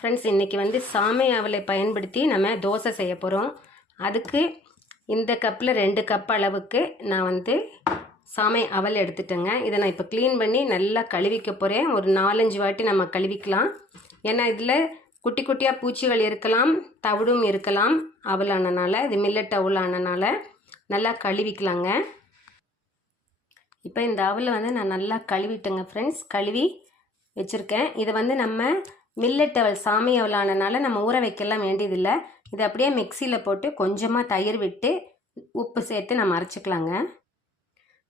Friends, இன்றைக்கி வந்து சாமை அவலை பயன்படுத்தி நம்ம தோசை செய்ய போகிறோம். அதுக்கு இந்த கப்பில் 2 கப் அளவுக்கு நான் வந்து சாமை அவல் எடுத்துட்டேங்க. இதை நான் இப்போ க்ளீன் பண்ணி நல்லா கழுவிக்க போகிறேன். ஒரு 4-5 வாட்டி நம்ம கழுவிக்கலாம். ஏன்னா இதில் குட்டி குட்டியாக பூச்சிகள் இருக்கலாம், தவிடும் இருக்கலாம். அவல் ஆனனால, இது மில்லட் அவல் ஆனனால நல்லா கழுவிக்கலாங்க. இப்போ இந்த அவலை வந்து நான் நல்லா கழுவிட்டேங்க ஃப்ரெண்ட்ஸ். கழுவி வச்சுருக்கேன். இதை வந்து நம்ம மில்லட் அவல் சாமை அவலானனால நம்ம ஊற வைக்கலாம் வேண்டியதில்லை. இதை அப்படியே மிக்சியில் போட்டு கொஞ்சமாக தயிர் விட்டு உப்பு சேர்த்து நம்ம அரைச்சிக்கலாங்க.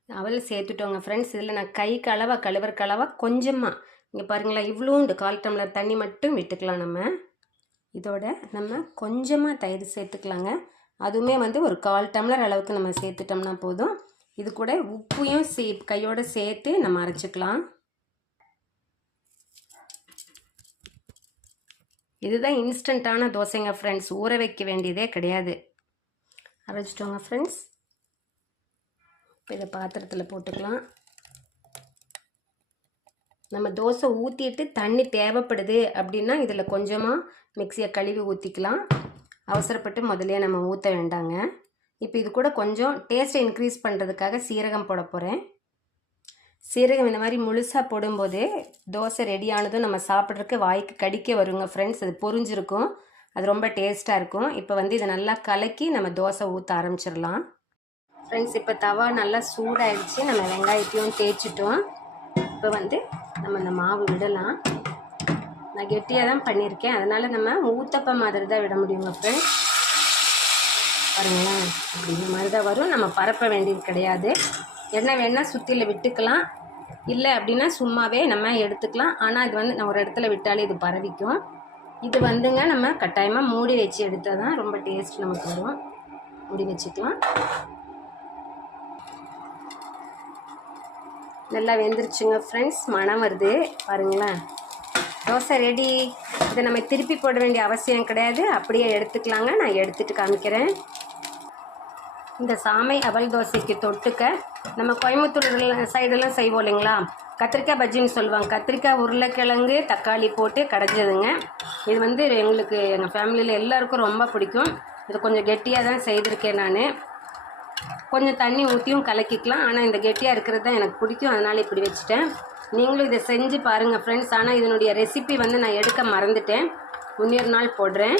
அவல் சேர்த்துட்டோங்க ஃப்ரெண்ட்ஸ். இதில் நான் கைக்கு அளவாக கழுவுறக்கு அளவாக கொஞ்சமாக, இங்கே பாருங்களேன், இவ்வளோண்டு 1/4 டம்ளர் தண்ணி மட்டும் விட்டுக்கலாம். இதோட நம்ம கொஞ்சமாக தயிர் சேர்த்துக்கலாங்க. அதுவுமே வந்து ஒரு 1/4 டம்ளர் அளவுக்கு நம்ம சேர்த்துட்டோம்னா போதும். இது கூட உப்பையும் கையோடு சேர்த்து நம்ம அரைச்சிக்கலாம். இதுதான் இன்ஸ்டண்ட்டான தோசைங்க ஃப்ரெண்ட்ஸ். ஊற வைக்க வேண்டியதே கிடையாது. அரைச்சிட்டோங்க ஃப்ரெண்ட்ஸ். இப்போ இதை பாத்திரத்தில் போட்டுக்கலாம். நம்ம தோசை ஊற்றிட்டு தண்ணி தேவைப்படுது அப்படின்னா இதில் கொஞ்சமாக மிக்சியை கழுவி ஊற்றிக்கலாம். அவசரப்பட்டு முதலே நம்ம ஊற்ற வேண்டாங்க. இப்போ இது கூட கொஞ்சம் டேஸ்ட்டை இன்க்ரீஸ் பண்ணுறதுக்காக சீரகம் போட போகிறேன். சீரகம் இந்த மாதிரி முழுசாக போடும்போது தோசை ரெடியானதும் நம்ம சாப்பிட்றதுக்கு வாய்க்கு கடிக்க வருங்க ஃப்ரெண்ட்ஸ். அது பொரிஞ்சிருக்கும், அது ரொம்ப டேஸ்ட்டாக இருக்கும். இப்போ வந்து இதை நல்லா கலக்கி நம்ம தோசை ஊற்ற ஆரம்பிச்சிடலாம் ஃப்ரெண்ட்ஸ். இப்போ தவா நல்லா சூடாகிடுச்சு. நம்ம வெங்காயத்தையும் தேய்ச்சிட்டோம். இப்போ வந்து நம்ம இந்த மாவு விடலாம். நான் கெட்டியாக தான் பண்ணியிருக்கேன், அதனால் நம்ம ஊத்தப்ப மாதிரி தான் விட முடியுங்க ஃப்ரெண்ட்ஸ். பாருங்களேன், அப்படி இந்த மாதிரி தான் வரும். நம்ம பரப்ப வேண்டியது கிடையாது. எண்ணெய் வேணால் சுற்றியில் விட்டுக்கலாம், இல்லை அப்படின்னா சும்மாவே நம்ம எடுத்துக்கலாம். ஆனால் இது வந்து நான் ஒரு இடத்துல விட்டாலே இது பரவிக்கும். இது வந்துங்க நம்ம கட்டாயமாக மூடி வச்சு எடுத்தால் தான் ரொம்ப டேஸ்ட் நமக்கு வரும். மூடி வச்சுக்கலாம். நல்லா வெந்துருச்சுங்க ஃப்ரெண்ட்ஸ். மணம் வருது பாருங்களேன். தோசை ரெடி. இதை நம்ம திருப்பி போட வேண்டிய அவசியம் கிடையாது, அப்படியே எடுத்துக்கலாங்க. நான் எடுத்துகிட்டு காமிக்கிறேன். இந்த சாமை அவல் தோசைக்கு தொட்டுக்க நம்ம கோயம்புத்தூர் சைடெல்லாம் செய்வோம் இல்லைங்களா, கத்திரிக்காய் பஜ்ஜின்னு சொல்லுவாங்க. கத்திரிக்காய், உருளைக்கிழங்கு, தக்காளி போட்டு கடைஞ்சதுங்க. இது வந்து எங்களுக்கு, எங்கள் ஃபேமிலியில் எல்லாருக்கும் ரொம்ப பிடிக்கும். இது கொஞ்சம் கெட்டியாக தான் செய்திருக்கேன் நான். கொஞ்சம் தண்ணி ஊற்றியும் கலக்கிக்கலாம். ஆனால் இந்த கெட்டியாக இருக்கிறது தான் எனக்கு பிடிக்கும், அதனால் இப்படி வச்சுட்டேன். நீங்களும் இதை செஞ்சு பாருங்கள் ஃப்ரெண்ட்ஸ். ஆனால் இதனுடைய ரெசிபி வந்து நான் எடுக்க மறந்துட்டேன், இன்னொரு நாள் போடுறேன்.